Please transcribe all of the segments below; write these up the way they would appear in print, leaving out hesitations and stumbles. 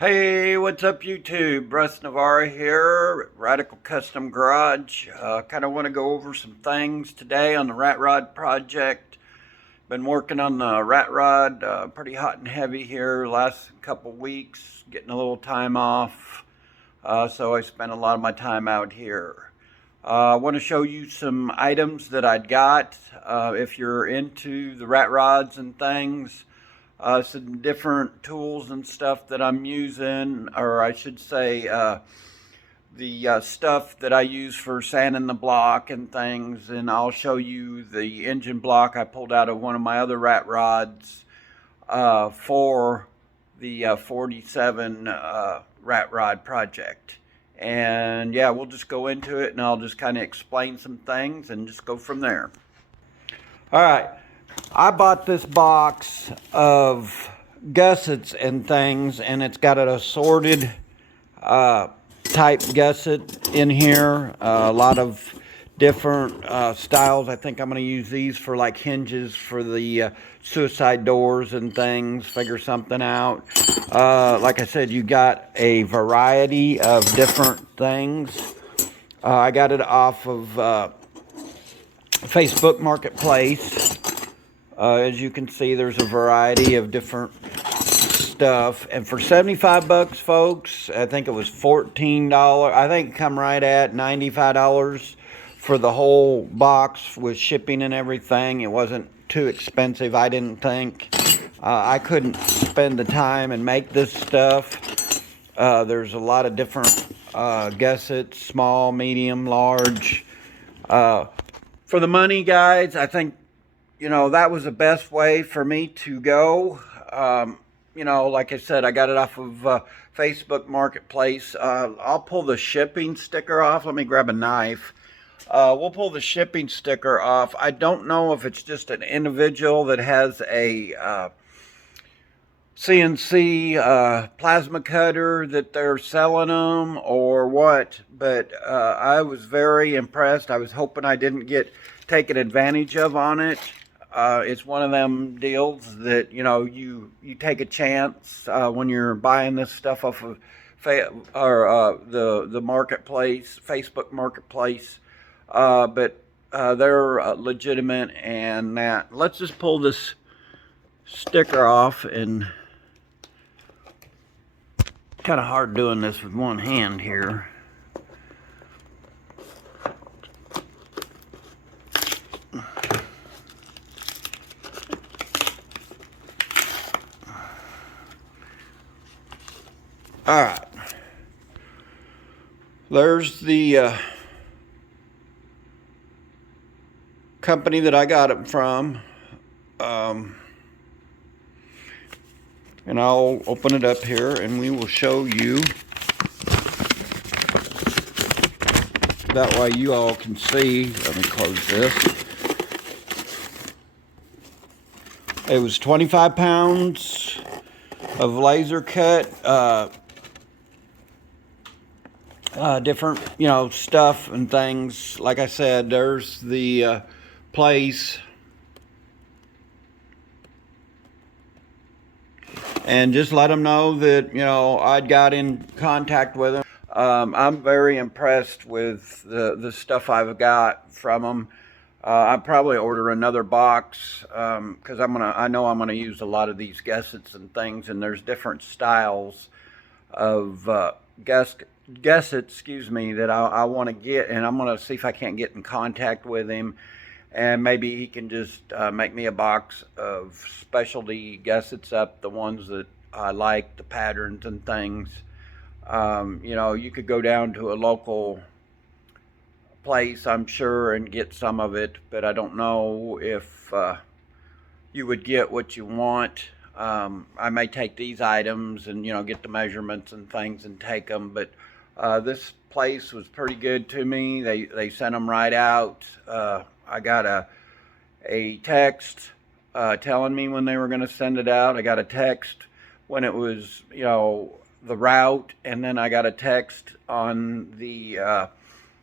Hey, what's up YouTube? Russ Navarre here, Radical Custom Garage. Kind of want to go over some things today on the rat rod project. Been working on the rat rod pretty hot and heavy here last couple weeks, getting a little time off. So I spent a lot of my time out here. I want to show you some items that I'd got. If you're into the rat rods and things, some different tools and stuff that I'm using, or I should say the stuff that I use for sanding the block and things. And I'll show you the engine block I pulled out of one of my other rat rods for the 47 rat rod project. And yeah, we'll just go into it and I'll just kind of explain some things and just go from there. All right. I bought this box of gussets and things, and it's got an assorted type gusset in here. A lot of different styles. I think I'm going to use these for like hinges for the suicide doors and things. Figure something out. Like I said, you got a variety of different things. I got it off of Facebook Marketplace. As you can see, there's a variety of different stuff. And for 75 bucks, folks, I think it was $14. I think it come right at $95 for the whole box with shipping and everything. It wasn't too expensive, I didn't think. I couldn't spend the time and make this stuff. There's a lot of different gussets, small, medium, large. For the money, guys, I think that was the best way for me to go. Like I said, I got it off of Facebook Marketplace. I'll pull the shipping sticker off. Let me grab a knife. We'll pull the shipping sticker off. I don't know if it's just an individual that has a CNC plasma cutter that they're selling them or what, but I was very impressed. I was hoping I didn't get taken advantage of on it. It's one of them deals that you take a chance when you're buying this stuff off of the marketplace, Facebook Marketplace. But they're legitimate and that. Let's just pull this sticker off, and kind of hard doing this with one hand here. All right, there's the company that I got it from, and I'll open it up here and we will show you. That way you all can see. Let me close this. It was 25 pounds of laser cut, different, stuff and things. Like I said, there's the place. And just let them know that, I'd got in contact with them. I'm very impressed with the stuff I've got from them. I'll probably order another box because I know I'm gonna use a lot of these gussets and things, and there's different styles of gussets, that I want to get, and I'm gonna see if I can't get in contact with him, and maybe he can just make me a box of specialty gussets up, the ones that I like, the patterns and things. You could go down to a local place, I'm sure, and get some of it, but I don't know if you would get what you want. I may take these items and get the measurements and things and take them, but this place was pretty good to me. They sent them right out. I got a text telling me when they were going to send it out. I got a text when it was the route, and then I got a text on the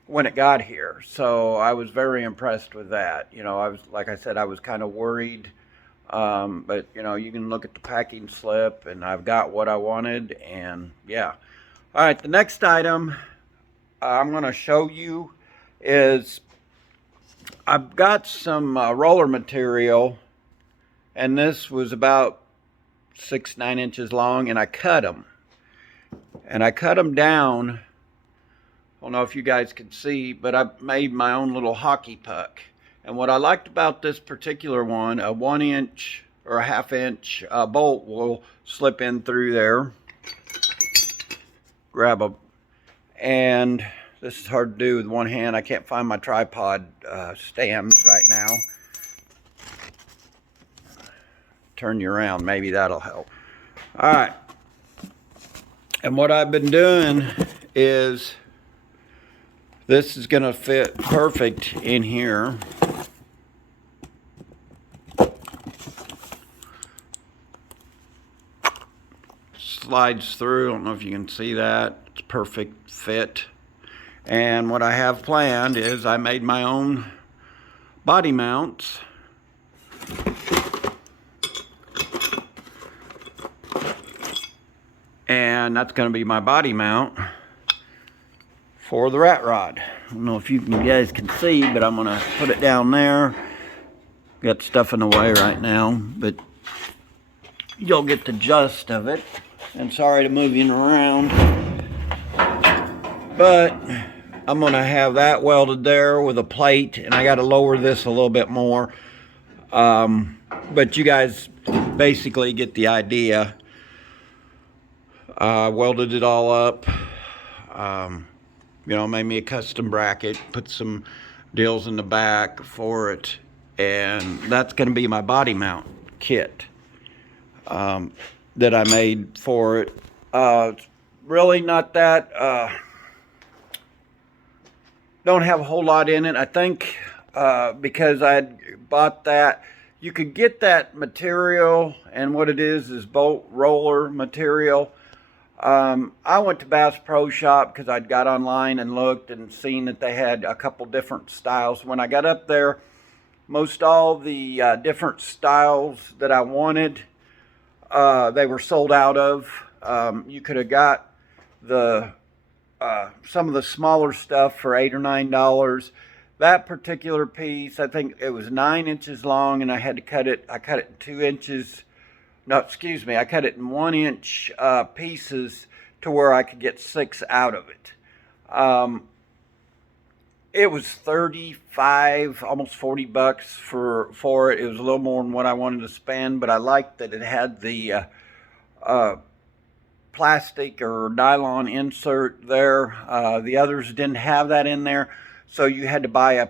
when it got here. So I was very impressed with that. I was, like I said, I was kind of worried But you know, you can look at the packing slip, and I've got what I wanted, and yeah. All right, the next item I'm going to show you is I've got some roller material, and this was about 6-9 inches long, and I cut them. And I cut them down. I don't know if you guys can see, but I made my own little hockey puck. And what I liked about this particular one, a 1 inch or a 1/2 inch bolt will slip in through there. Grab a, and this is hard to do with one hand. I can't find my tripod stand right now. Turn you around, maybe that'll help. All right. And what I've been doing is this is going to fit perfect in here. Slides through. I don't know if you can see that. It's perfect fit. And what I have planned is I made my own body mounts. And that's going to be my body mount for the rat rod. I don't know if you guys can see, but I'm going to put it down there. Got stuff in the way right now, but you'll get the gist of it. And sorry to move you around, but I'm going to have that welded there with a plate, and I got to lower this a little bit more. But you guys basically get the idea. Welded it all up. You know, made me a custom bracket, put some deals in the back for it, and that's going to be my body mount kit that I made for it. It's really not that, don't have a whole lot in it. I think because I had bought that, you could get that material, and what it is bolt roller material. I went to Bass Pro Shop because I'd got online and looked and seen that they had a couple different styles. When I got up there, most all the different styles that I wanted, they were sold out of. You could have got the some of the smaller stuff for $8 or $9. That particular piece, I think it was 9 inches long, and I had to cut it. I cut it in 2 inches. No, excuse me, I cut it in 1 inch pieces to where I could get 6 out of it. It was 35, almost 40 bucks for it. It was a little more than what I wanted to spend, but I liked that it had the plastic or nylon insert there. The others didn't have that in there, so you had to buy a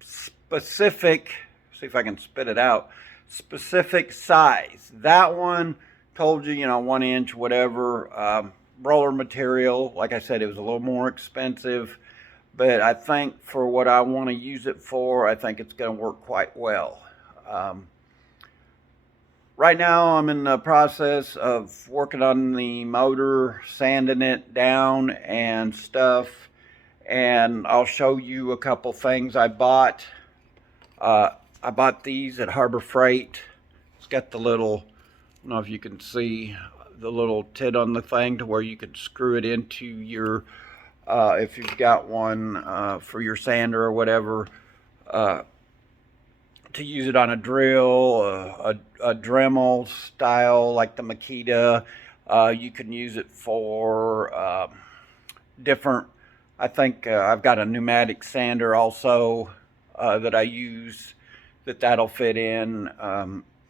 specific, see if I can spit it out, specific size. That one told you, you know, 1 inch, whatever. Roller material, like I said, it was a little more expensive, but I think for what I want to use it for, I think it's going to work quite well. Right now I'm in the process of working on the motor, sanding it down and stuff, and I'll show you a couple things I bought. I bought these at Harbor Freight. It's got the little, I don't know if you can see, the little tit on the thing to where you could screw it into your, if you've got one for your sander or whatever, to use it on a drill, a Dremel style like the Makita. You can use it for different, I think I've got a pneumatic sander also that I use that'll fit in.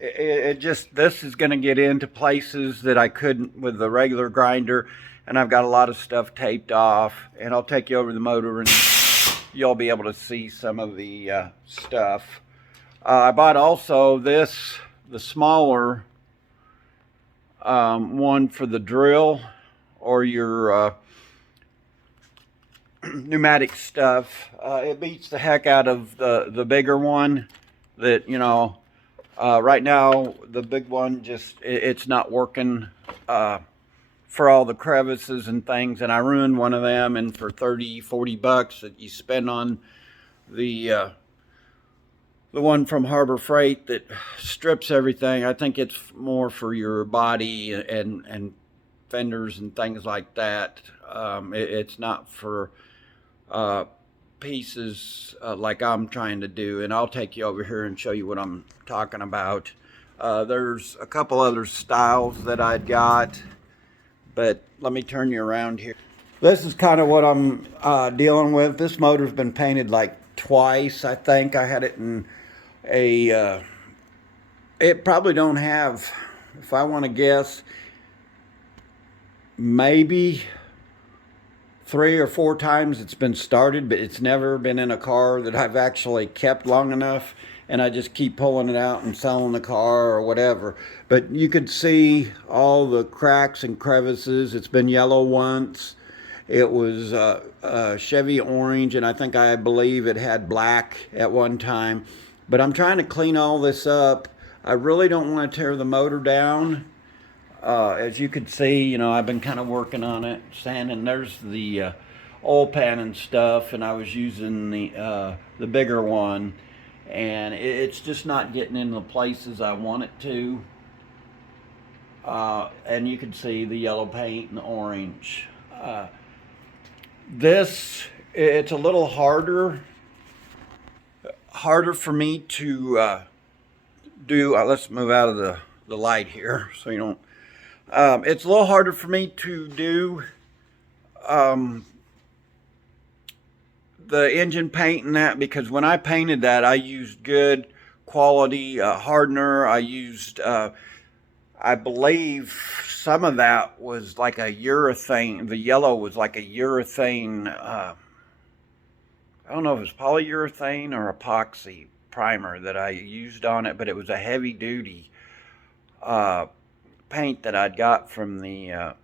It just, this is going to get into places that I couldn't with the regular grinder, and I've got a lot of stuff taped off, and I'll take you over the motor and you'll be able to see some of the stuff. I bought also this, the smaller one for the drill or your pneumatic stuff. It beats the heck out of the bigger one that, you know, right now the big one just, it's not working for all the crevices and things, and I ruined one of them, and for 30-40 bucks that you spend on the the one from Harbor Freight that strips everything. I think it's more for your body and fenders and things like that. It's not for pieces like I'm trying to do, and I'll take you over here and show you what I'm talking about. There's a couple other styles that I'd got, but let me turn you around here. This is kind of what I'm dealing with. This motor's been painted like twice, I think. I had it in a, it probably don't have, if I want to guess, maybe 3 or 4 times it's been started, but it's never been in a car that I've actually kept long enough, and I just keep pulling it out and selling the car or whatever. But you could see all the cracks and crevices. It's been yellow once. It was Chevy orange, and I believe it had black at one time. But I'm trying to clean all this up. I really don't want to tear the motor down. As you can see, you know, I've been kind of working on it, sanding. There's the oil pan and stuff, and I was using the bigger one, and it's just not getting in the places I want it to. And you can see the yellow paint and the orange. It's a little harder for me to do. Let's move out of the light here so you don't. It's a little harder for me to do the engine paint and that, because when I painted that, I used good quality hardener. I used, I believe some of that was like a urethane. The yellow was like a urethane, I don't know if it was polyurethane or epoxy primer that I used on it, but it was a heavy duty paint that I'd got from the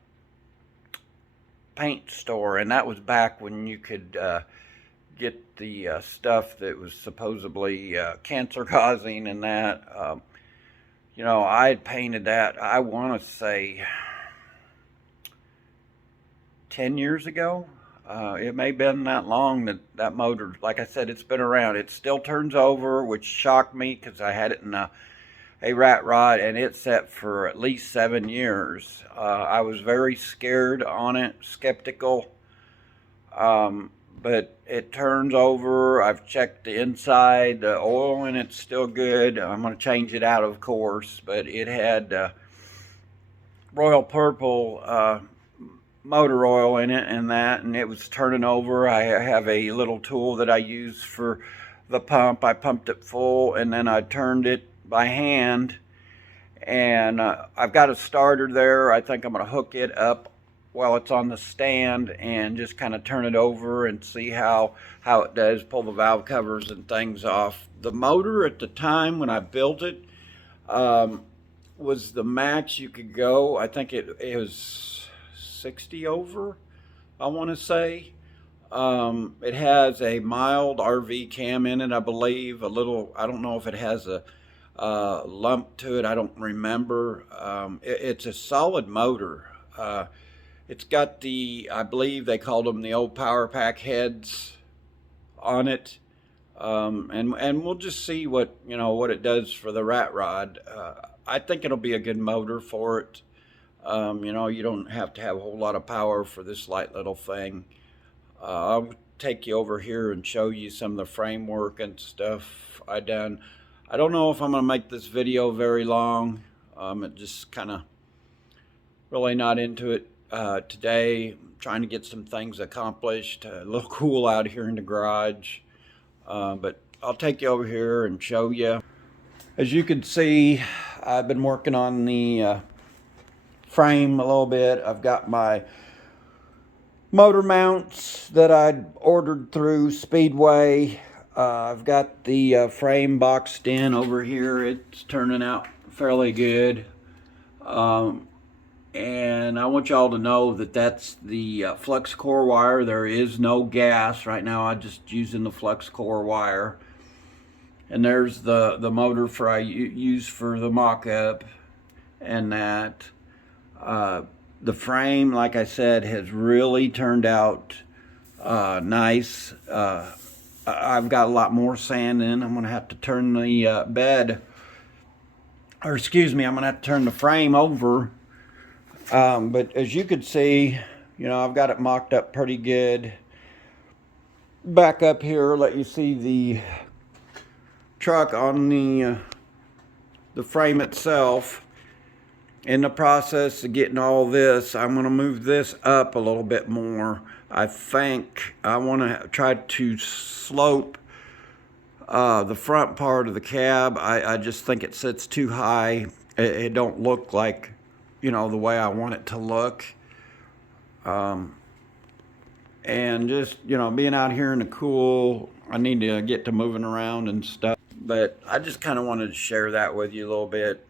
paint store, and that was back when you could get the stuff that was supposedly cancer causing and that. You know, I had painted that, I want to say 10 years ago. It may have been that long that motor, like I said, it's been around. It still turns over, which shocked me because I had it in a rat rod, and it set for at least 7 years. I was very scared on it, skeptical, but it turns over. I've checked the inside, the oil in it's still good. I'm going to change it out, of course, but it had royal purple motor oil in it and it was turning over. I have a little tool that I use for the pump. I pumped it full, and then I turned it by hand, and I've got a starter there. I think I'm going to hook it up while it's on the stand and just kind of turn it over and see how it does, pull the valve covers and things off. The motor at the time when I built it was the max you could go. I think it was 60 over, I want to say. It has a mild RV cam in it, I believe. A little, I don't know if it has a lump to it, I don't remember. It's a solid motor. It's got the, I believe they called them the old power pack heads on it. And we'll just see what it does for the rat rod. I think it'll be a good motor for it. You don't have to have a whole lot of power for this light little thing. I'll take you over here and show you some of the framework and stuff I done. I don't know if I'm going to make this video very long. It just kind of really not into it today. I'm trying to get some things accomplished. A little cool out here in the garage. But I'll take you over here and show you. As you can see, I've been working on the frame a little bit. I've got my motor mounts that I'd ordered through Speedway. I've got the frame boxed in over here. It's turning out fairly good. And I want y'all to know that that's the flux core wire. There is no gas right now. I'm just using the flux core wire. And there's the motor I use for the mock-up and that. The frame, like I said, has really turned out nice. I've got a lot more sand in. I'm going to have to turn the bed, or excuse me, I'm going to have to turn the frame over. But as you can see, I've got it mocked up pretty good. Back up here, let you see the truck on the frame itself. In the process of getting all this, I'm going to move this up a little bit more. I think I want to try to slope the front part of the cab. I just think it sits too high. It don't look like, the way I want it to look. And just, being out here in the cool, I need to get to moving around and stuff. But I just kind of wanted to share that with you a little bit.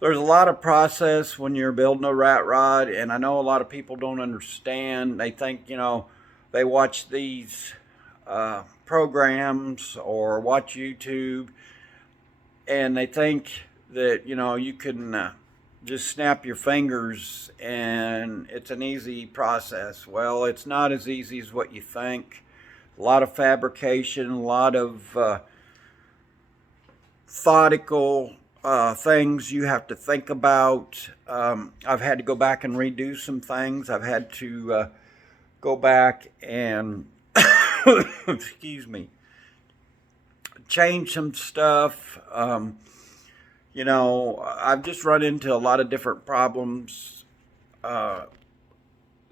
There's a lot of process when you're building a rat rod, and I know a lot of people don't understand. They think, they watch these programs or watch YouTube, and they think that, you can just snap your fingers and it's an easy process. Well, it's not as easy as what you think. A lot of fabrication, a lot of thoughtical things you have to think about. I've had to go back and redo some things. I've had to go back and excuse me, change some stuff. I've just run into a lot of different problems. The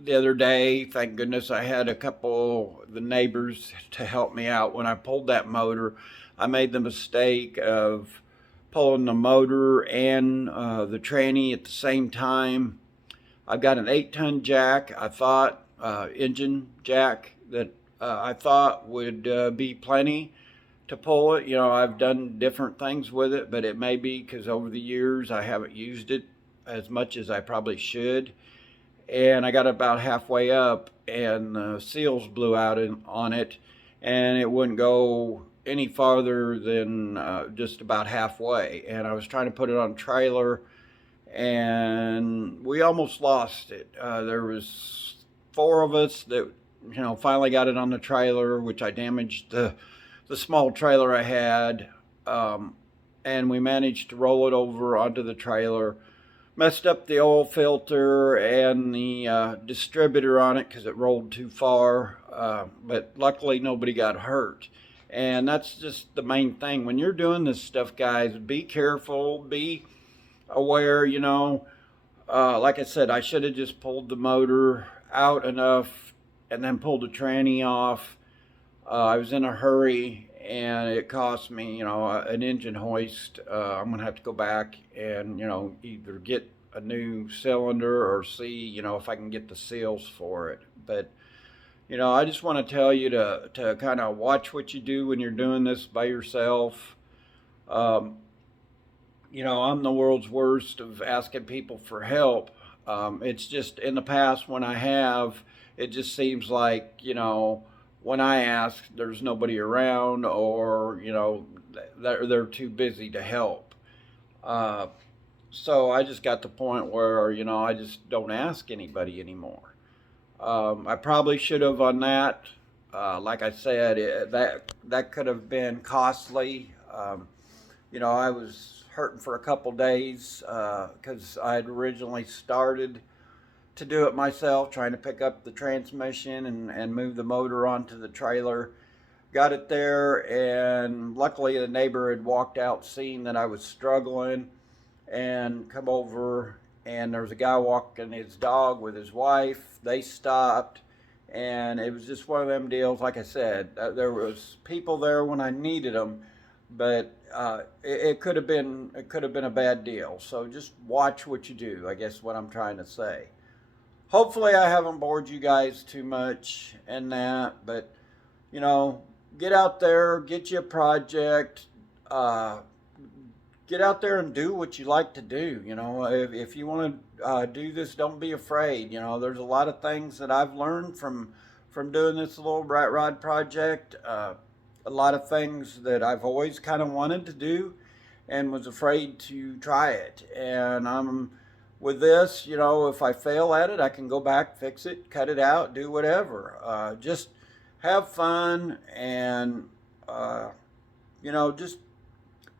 other day, thank goodness, I had a couple of the neighbors to help me out. When I pulled that motor, I made the mistake of pulling the motor and the tranny at the same time. I've got an 8-ton jack, I thought, engine jack, that I thought would be plenty to pull it. I've done different things with it, but it may be because over the years I haven't used it as much as I probably should. And I got about halfway up and the seals blew out on it, and it wouldn't go any farther than just about halfway. And I was trying to put it on a trailer, and we almost lost it. There was 4 of us that finally got it on the trailer, which I damaged the small trailer I had, and we managed to roll it over onto the trailer. Messed up the oil filter and the distributor on it because it rolled too far, but luckily nobody got hurt. And that's just the main thing. When you're doing this stuff, guys, be careful, be aware. Like I said, I should have just pulled the motor out enough and then pulled the tranny off. I was in a hurry, and it cost me, an engine hoist. I'm going to have to go back and, either get a new cylinder or see, if I can get the seals for it. But, I just want to tell you to kind of watch what you do when you're doing this by yourself. I'm the world's worst of asking people for help. It's just in the past when I have, it just seems like, when I ask, there's nobody around, or, they're too busy to help. So I just got to the point where, I just don't ask anybody anymore. I probably should have on that. Like I said, that could have been costly. I was hurting for a couple days because I had originally started to do it myself, trying to pick up the transmission and move the motor onto the trailer. Got it there, and luckily the neighbor had walked out, seen that I was struggling, and come over, and there was a guy walking his dog with his wife. They stopped, and it was just one of them deals. Like I said, there was people there when I needed them, but it could have been a bad deal. So just watch what you do, I guess what I'm trying to say. Hopefully I haven't bored you guys too much in that, but get out there, get you a project, get out there and do what you like to do. If you want to do this, don't be afraid. There's a lot of things that I've learned from doing this little rat rod project. A lot of things that I've always kind of wanted to do and was afraid to try it. And with this, if I fail at it, I can go back, fix it, cut it out, do whatever. Just have fun, and you know, just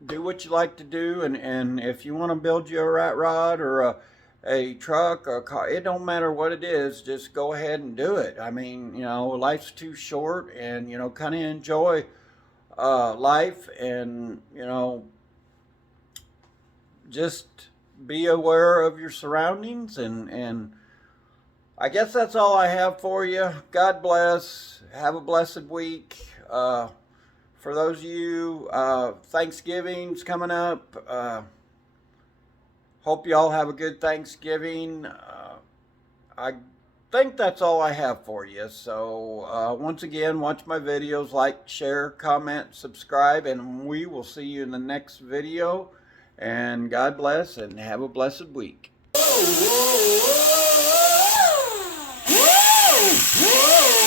do what you like to do. And if you want to build you a rat rod or a truck or a car, it don't matter what it is, just go ahead and do it. I mean, you know, life's too short, and you know, kind of enjoy life, and you know, just be aware of your surroundings. And I guess that's all I have for you. God bless. Have a blessed week. For those of you, Thanksgiving's coming up. Hope you all have a good Thanksgiving. I think that's all I have for you. So once again, watch my videos, like, share, comment, subscribe, and we will see you in the next video. And God bless, and have a blessed week. Whoa, whoa, whoa. Whoa, whoa.